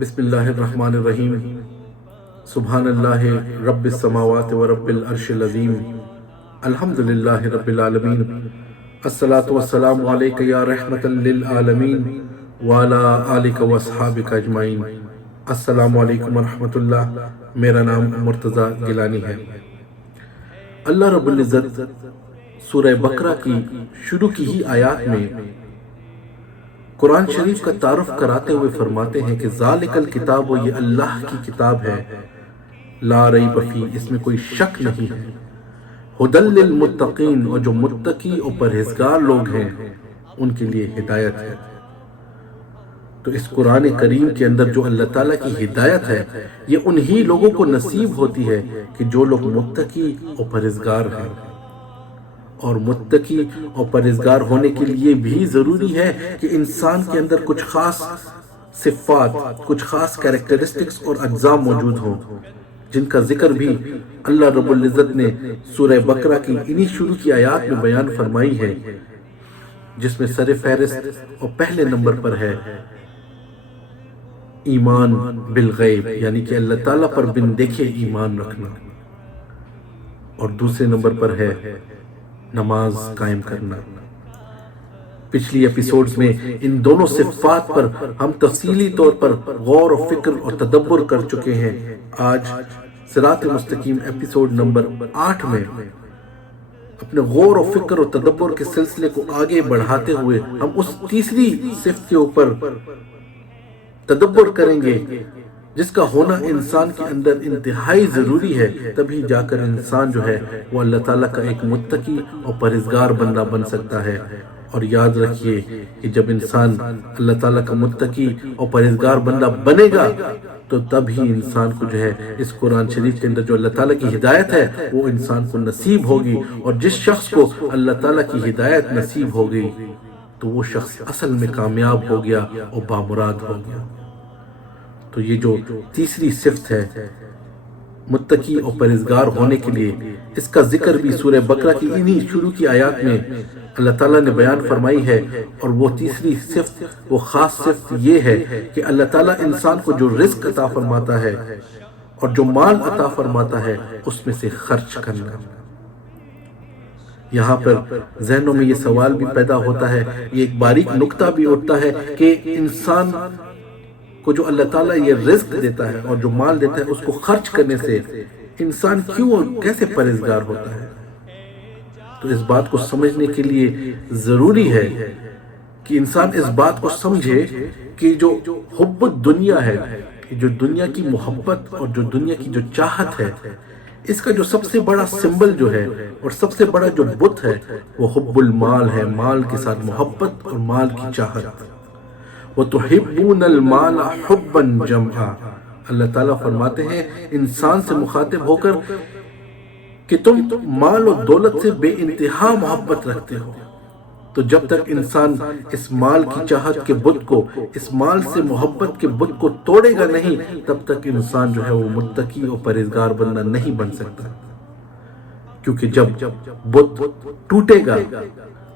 بسم اللہ الرحمن الرحیم سبحان اللہ رب السماوات و رب العرش العظیم الحمدللہ رب العالمین الصلاة والسلام علیک یا رحمتا للعالمین وعلا آلک و اصحابک اجمعین۔ السلام علیکم ورحمۃ اللہ۔ میرا نام مرتضی گیلانی ہے۔ اللہ رب العزت سورہ بقرہ کی شروع کی ہی آیات میں قرآن شریف کا تعارف کراتے ہوئے فرماتے ہیں کہ ذالک الکتاب، یہ اللہ کی کتاب ہے، لا ریب فیہ، اس میں کوئی شک نہیں ہے، ھدی للمتقین، اور جو متقی اور پرہیزگار لوگ ہیں ان کے لیے ہدایت ہے۔ تو اس قرآن کریم کے اندر جو اللہ تعالیٰ کی ہدایت ہے یہ انہی لوگوں کو نصیب ہوتی ہے کہ جو لوگ متقی اور پرہیزگار ہیں۔ اور متقی اور پرہیزگار ہونے کے لیے بھی ضروری ہے کہ انسان کے اندر کچھ خاص صفات، کچھ خاص کیریکٹرسٹکس اور اجزاء موجود ہوں، جن کا ذکر بھی اللہ رب العزت نے سورہ بقرہ کی انہی شروع کی آیات میں بیان فرمائی ہے، جس میں سر فہرست اور پہلے نمبر پر ہے ایمان بالغیب، یعنی کہ اللہ تعالیٰ پر بن دیکھے ایمان رکھنا، اور دوسرے نمبر پر ہے نماز قائم کرنا۔ پچھلی ایپیسوڈز میں ان دونوں صفات پر ہم تفصیلی طور پر غور و فکر اور تدبر کر چکے ہیں۔ آج صراط مستقیم ایپیسوڈ نمبر 8 میں اپنے غور و فکر اور تدبر کے سلسلے کو آگے بڑھاتے ہوئے ہم اس تیسری صفت کے اوپر تدبر کریں گے جس کا ہونا انسان کے اندر انتہائی ضروری ہے، تبھی جا کر انسان جو ہے وہ اللہ تعالیٰ کا ایک متقی اور پرہیزگار بندہ بن سکتا ہے۔ اور یاد رکھیے کہ جب انسان اللہ تعالیٰ کا متقی اور پرہیزگار بندہ بنے گا تو تب ہی انسان کو جو ہے اس قرآن شریف کے اندر جو اللہ تعالیٰ کی ہدایت ہے وہ انسان کو نصیب ہوگی، اور جس شخص کو اللہ تعالیٰ کی ہدایت نصیب ہو گئی تو وہ شخص اصل میں کامیاب ہو گیا اور بامراد ہو گیا۔ تو یہ جو تیسری صفت ہے متقی اور پرہیزگار ہونے کے لیے، اس کا ذکر بھی سورہ بقرہ کی انہی شروع کی آیات میں اللہ تعالیٰ نے بیان فرمائی ہے، اور وہ تیسری صفت، وہ خاص صفت یہ ہے کہ اللہ تعالیٰ انسان کو جو رزق عطا فرماتا ہے اور جو مال عطا فرماتا ہے اس میں سے خرچ کرنا۔ یہاں پر ذہنوں میں یہ سوال بھی پیدا ہوتا ہے، یہ ایک باریک نکتہ بھی اٹھتا ہے کہ انسان کو جو اللہ تعالیٰ یہ رزق دیتا ہے اور جو مال دیتا ہے اس کو خرچ کرنے سے انسان کیوں اور کیسے پرہیزگار ہوتا ہے؟ تو اس بات کو سمجھنے کے لیے ضروری ہے کہ انسان اس بات کو سمجھے کہ جو حب الدنیا ہے، جو دنیا کی محبت اور جو دنیا کی جو چاہت ہے، اس کا جو سب سے بڑا سمبل جو ہے اور سب سے بڑا جو بت ہے وہ حب المال ہے، مال کے ساتھ محبت اور مال کی چاہت۔ وَتُحِبُّونَ الْمَالَ حُبًّا جَمًّا، اللہ تعالیٰ فرماتے ہیں انسان سے مخاطب ہو کر کہ تم مال و دولت سے بے انتہا محبت رکھتے ہو۔ تو جب تک انسان اس مال کی چاہت کے بت کو، اس مال سے محبت کے بت کو توڑے گا نہیں، تب تک انسان جو ہے وہ متقی اور پرہیزگار بندہ نہیں بن سکتا، کیونکہ جب بت ٹوٹے گا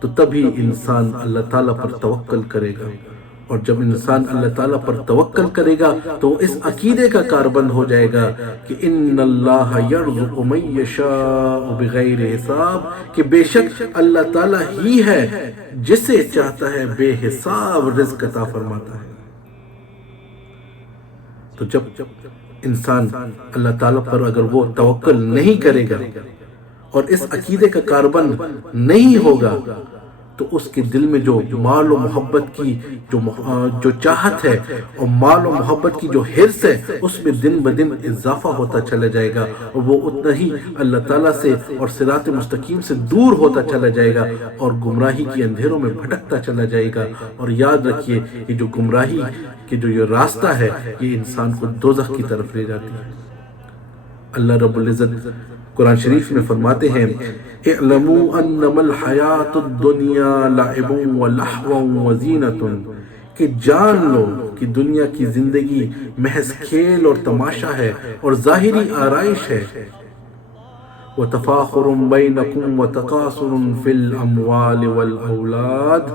تو تبھی انسان اللہ تعالیٰ پر توکل کرے گا، اور جب انسان اللہ تعالیٰ پر توکل کرے گا تو اس عقیدے کا کاربند ہو جائے گا کہ ان اللہ یرزق من یشاء بغیر حساب، کہ بے شک اللہ تعالیٰ ہی ہے جسے چاہتا ہے بے حساب رزق عطا فرماتا ہے۔ تو جب انسان اللہ تعالیٰ پر اگر وہ توکل نہیں کرے گا اور اس عقیدے کا کاربند نہیں ہوگا تو اس کے دل میں جو مال و محبت کی جو چاہت ہے اور مال و محبت کی جو حرص ہے اس میں دن بدن اضافہ ہوتا چلا جائے گا، اور وہ اتنا ہی اللہ تعالیٰ سے اور صراط مستقیم سے دور ہوتا چلا جائے گا اور گمراہی کی اندھیروں میں بھٹکتا چلا جائے گا۔ اور یاد رکھیے کہ جو گمراہی کے جو یہ راستہ ہے یہ انسان کو دوزخ کی طرف لے جاتی ہے۔ اللہ رب العزت قرآن شریف میں فرماتے ہیں اعلموا انما الحیات الدنیا لعب ولہو وزینۃ، کہ جان لو کہ دنیا کی زندگی محض کھیل اور تماشا ہے اور ظاہری آرائش ہے۔ وتفاخر بینکم وتکاثر فی الاموال والاولاد،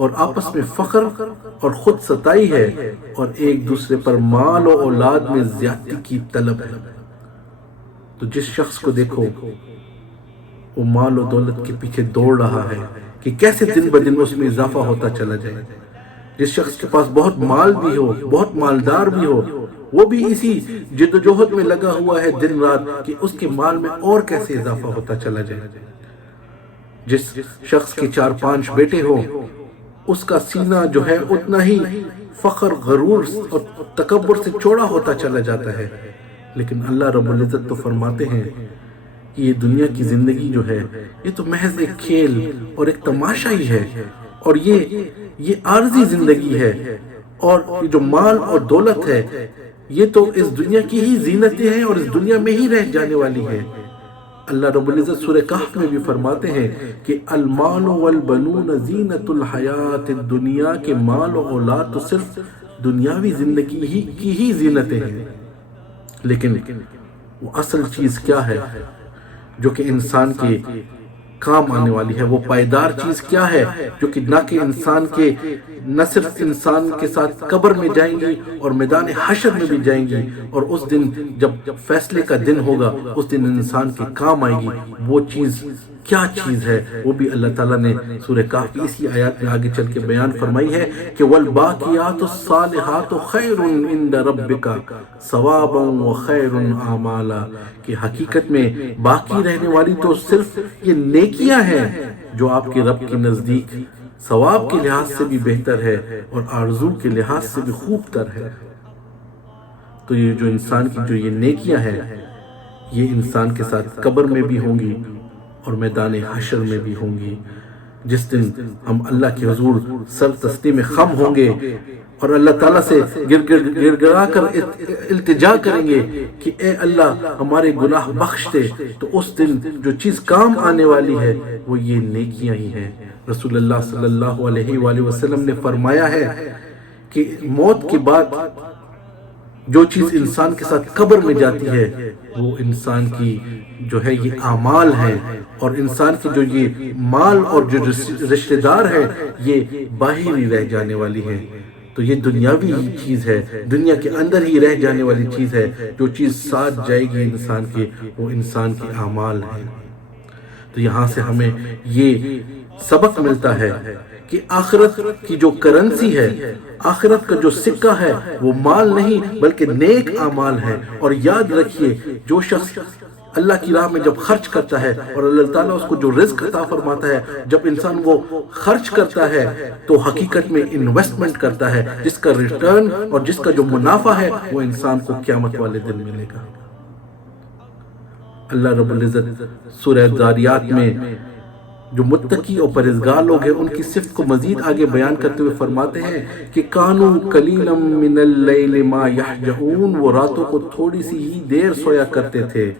اور آپس میں فخر اور خود ستائی ہے اور ایک دوسرے پر مال و اولاد میں زیادتی کی طلب ہے۔ تو جس شخص کو دیکھو وہ مال و دولت کے پیچھے دوڑ رہا ہے کہ کیسے دن بدن اس میں اضافہ ہوتا چلا جائے۔ جس شخص کے پاس بہت مال بھی ہو، بہت مالدار بھی ہو، وہ بھی اسی جدوجہد میں لگا ہوا ہے دن رات کہ اس کے مال میں اور کیسے اضافہ ہوتا چلا جائے۔ جس شخص کے 4-5 بیٹے ہو، اس کا سینہ جو ہے اتنا ہی فخر، غرور اور تکبر سے چوڑا ہوتا چلا جاتا ہے۔ لیکن اللہ رب العزت تو فرماتے ہیں کہ یہ دنیا کی زندگی جو ہے یہ تو محض ایک کھیل اور ایک تماشا ہی ہے، اور یہ عارضی زندگی ہے، اور یہ جو مال اور دولت ہے یہ تو اس دنیا کی ہی زینتیں ہیں اور اس دنیا میں ہی رہ جانے والی ہیں۔ اللہ رب العزت سورہ کہف میں بھی فرماتے ہیں کہ المال والبنون زینت الحیات الدنیا، کے مال و اولاد تو صرف دنیاوی زندگی کی ہی زینتیں ہیں، لیکن وہ اصل چیز کیا ہے جو کہ انسان کے کام آنے والی ہے؟ وہ پائیدار چیز کیا ہے جو کہ نہ صرف انسان کے ساتھ قبر میں جائیں گی اور میدان حشر میں بھی جائیں گی، اور اس دن جب فیصلے کا دن ہوگا اس دن انسان کے کام آئے گی۔ وہ چیز کیا چیز ہے وہ بھی اللہ تعالیٰ نے سورہ کہف کی اسی آیات میں آگے چل کے بیان فرمائی ہے کہ وَالْبَاقِيَاتُ الصَّالِحَاتُ خَيْرٌ عِنْدَ رَبِّكَ ثَوَابًا وَخَيْرٌ عَمَالًا، کہ حقیقت میں باقی رہنے والی تو صرف یہ نیکیاں ہیں جو آپ کے رب کے نزدیک ثواب کے لحاظ سے بھی بہتر ہے اور آرزو کے لحاظ سے بھی خوب تر ہے۔ تو یہ جو انسان کی جو یہ نیکیاں ہیں یہ انسان کے ساتھ قبر میں بھی ہوں گی اور میدان حشر میں بھی ہوں گی، جس دن ہم اللہ کے حضور سر تسلیم خم ہوں گے اور اللہ تعالیٰ سے گر گرا کر التجا کریں گے کہ اے اللہ ہمارے گناہ بخش دے، تو اس دن جو چیز کام آنے والی ہے وہ یہ نیکیاں ہی ہیں۔ رسول اللہ صلی اللہ علیہ وآلہ وسلم نے فرمایا ہے کہ موت کے بعد جو چیز انسان کے ساتھ قبر میں جاتی ہے وہ انسان کی جو ہے یہ اعمال ہیں، اور انسان کی جو یہ مال اور جو رشتہ دار ہیں یہ باہر ہی رہ جانے والی ہیں۔ تو یہ دنیاوی چیز ہے، دنیا کے اندر ہی رہ جانے والی چیز ہے۔ جو چیز ساتھ جائے گی انسان کے وہ انسان کے اعمال ہیں۔ تو یہاں سے ہمیں یہ سبق ملتا ہے کہ آخرت کی جو کرنسی ہے، آخرت کا جو سکہ ہے وہ مال نہیں بلکہ نیک اعمال ہے۔ اور یاد رکھیے جو شخص اللہ کی راہ میں جب خرچ کرتا ہے اور اللہ تعالیٰ اس کو جو رزق عطا فرماتا ہے، جب انسان وہ خرچ کرتا ہے تو حقیقت میں انویسٹمنٹ کرتا ہے، جس کا ریٹرن اور جس کا جو منافع ہے وہ انسان کو قیامت والے دن ملے گا۔ اللہ رب العزت سورہ ذاریات میں جو متقی اور پرہیزگار لوگ ہیں ان کی صفت کو مزید آگے بیان کرتے ہوئے فرماتے ہیں کہ کانوا قلیلا من اللیل ما یہجعون، وہ راتوں کو تھوڑی سی ہی دیر سویا کرتے تھے،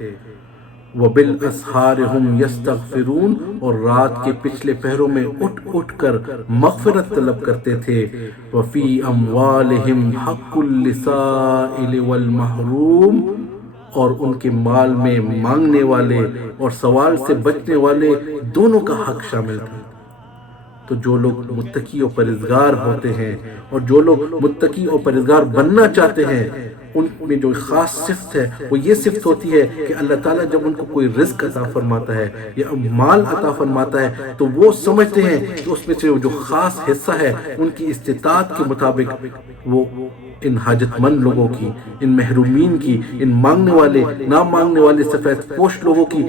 وبالاسحار ہم یستغفرون، اور رات کے پچھلے پہروں میں اٹھ اٹھ کر مغفرت طلب کرتے تھے، وفی اموالہم حق للسائل والمحروم، اور ان کے مال میں مانگنے والے اور سوال سے بچنے والے دونوں کا حق شامل تھا۔ تو جو لوگ متقی اور پرہیزگار ہوتے ہیں اور جو لوگ متقی اور پرہیزگار بننا چاہتے ہیں ان میں جو خاص صفت ہے وہ یہ صفت ہوتی ہے کہ اللہ تعالیٰ جب ان کو کوئی رزق عطا فرماتا ہے یا مال عطا فرماتا ہے تو وہ سمجھتے ہیں کہ اس میں سے جو خاص حصہ ہے ان کی استطاعت کے مطابق وہ ان حاجت مند لوگوں کی، ان محرومین کی، ان مانگنے والے نہ مانگنے والے سفید پوش لوگوں کی،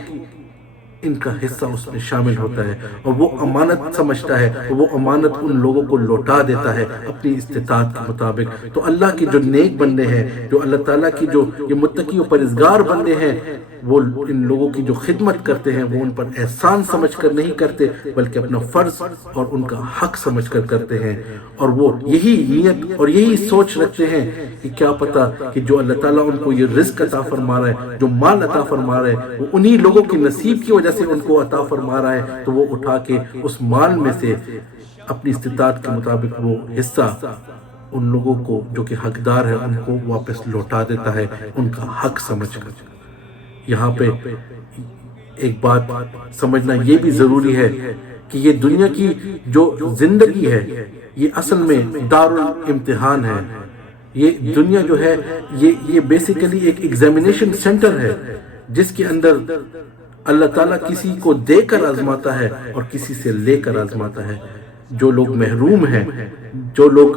ان کا حصہ اس میں شامل ہوتا ہے، اور وہ امانت سمجھتا ہے، اور وہ امانت ان لوگوں کو لوٹا دیتا ہے اپنی استطاعت کے مطابق۔ تو اللہ کے جو نیک بندے ہیں، جو اللہ تعالیٰ کی جو یہ متقی و پرہیزگار بندے ہیں، وہ ان لوگوں کی جو خدمت کرتے ہیں وہ ان پر احسان سمجھ کر نہیں کرتے بلکہ اپنا فرض اور ان کا حق سمجھ کر کرتے ہیں، اور وہ یہی نیت اور یہی سوچ رکھتے ہیں کہ کیا پتہ کہ جو اللہ تعالیٰ ان کو یہ رزق عطا فرما رہا ہے، جو مال عطا فرما رہا ہے، وہ انہی لوگوں کی نصیب کی وجہ سے ان کو عطا فرما رہا ہے، تو وہ اٹھا کے اس مال میں سے اپنی استطاعت کے مطابق وہ حصہ ان لوگوں کو جو کہ حقدار ہے ان کو واپس لوٹا دیتا ہے ان کا حق سمجھ کر۔ یہاں پہ ایک بات سمجھنا یہ بھی ضروری ہے کہ یہ دنیا کی جو زندگی ہے یہ اصل میں دارالامتحان ہے. یہ دنیا جو ہے یہ بیسیکلی ایک ایگزامینیشن سینٹر ہے جس کے اندر اللہ تعالیٰ کسی کو دے کر آزماتا ہے اور کسی سے لے کر آزماتا ہے. جو لوگ محروم ہیں، جو لوگ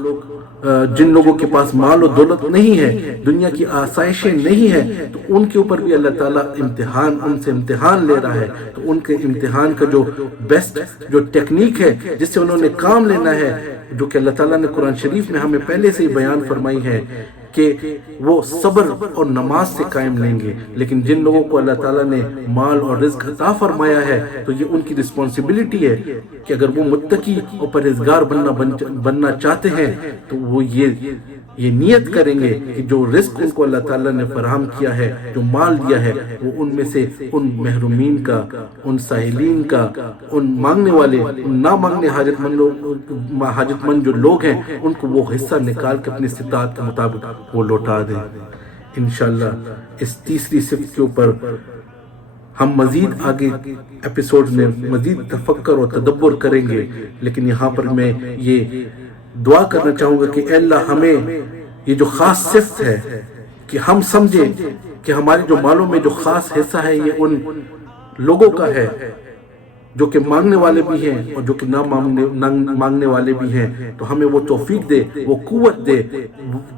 جن لوگوں کے پاس مال و دولت نہیں ہے، دنیا کی آسائشیں نہیں ہیں، تو ان کے اوپر بھی اللہ تعالیٰ ان سے امتحان لے رہا ہے. تو ان کے امتحان کا جو بیسٹ جو ٹیکنیک ہے جس سے انہوں نے کام لینا ہے، جو کہ اللہ تعالیٰ نے قرآن شریف میں ہمیں پہلے سے ہی بیان فرمائی ہے کہ وہ صبر اور نماز سے قائم لیں گے. لیکن جن لوگوں کو اللہ تعالیٰ نے مال اور رزق عطا فرمایا ہے تو یہ ان کی رسپانسبلٹی ہے کہ اگر وہ متقی اور پرہیزگار بننا چاہتے ہیں تو وہ یہ نیت کریں گے کہ جو رزق ان کو اللہ تعالیٰ نے فراہم کیا ہے، جو مال دیا ہے، وہ ان میں سے ان محرومین کا، ان سائلین کا، ان مانگنے والے، ان نہ مانگنے حاجت مند جو لوگ ہیں، ان کو وہ حصہ نکال کے اپنی استطاعت کے مطابق وہ لوٹا دیں. انشاءاللہ اس تیسری صفت کے اوپر ہم مزید آگے ایپیسوڈ میں مزید تفکر اور تدبر کریں گے. لیکن یہاں پر میں یہ دعا کرنا چاہوں گا کہ اے اللہ ہمیں یہ جو خاص صفت ہے کہ ہم سمجھیں کہ ہمارے جو مالوں میں جو خاص حصہ ہے یہ ان لوگوں کا ہے جو کہ مانگنے والے بھی ہیں اور جو کہ نہ مانگنے والے بھی ہیں. تو ہمیں وہ توفیق دے، وہ قوت دے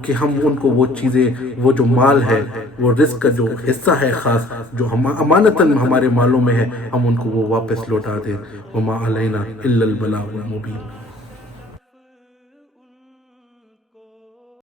کہ ہم ان کو وہ چیزیں، وہ جو مال ہے، وہ رزق کا جو حصہ ہے خاص جو امانتاً ہمارے مالوں میں ہے، ہم ان کو وہ واپس لوٹا دیں. وما علینا الا البلاغ المبین.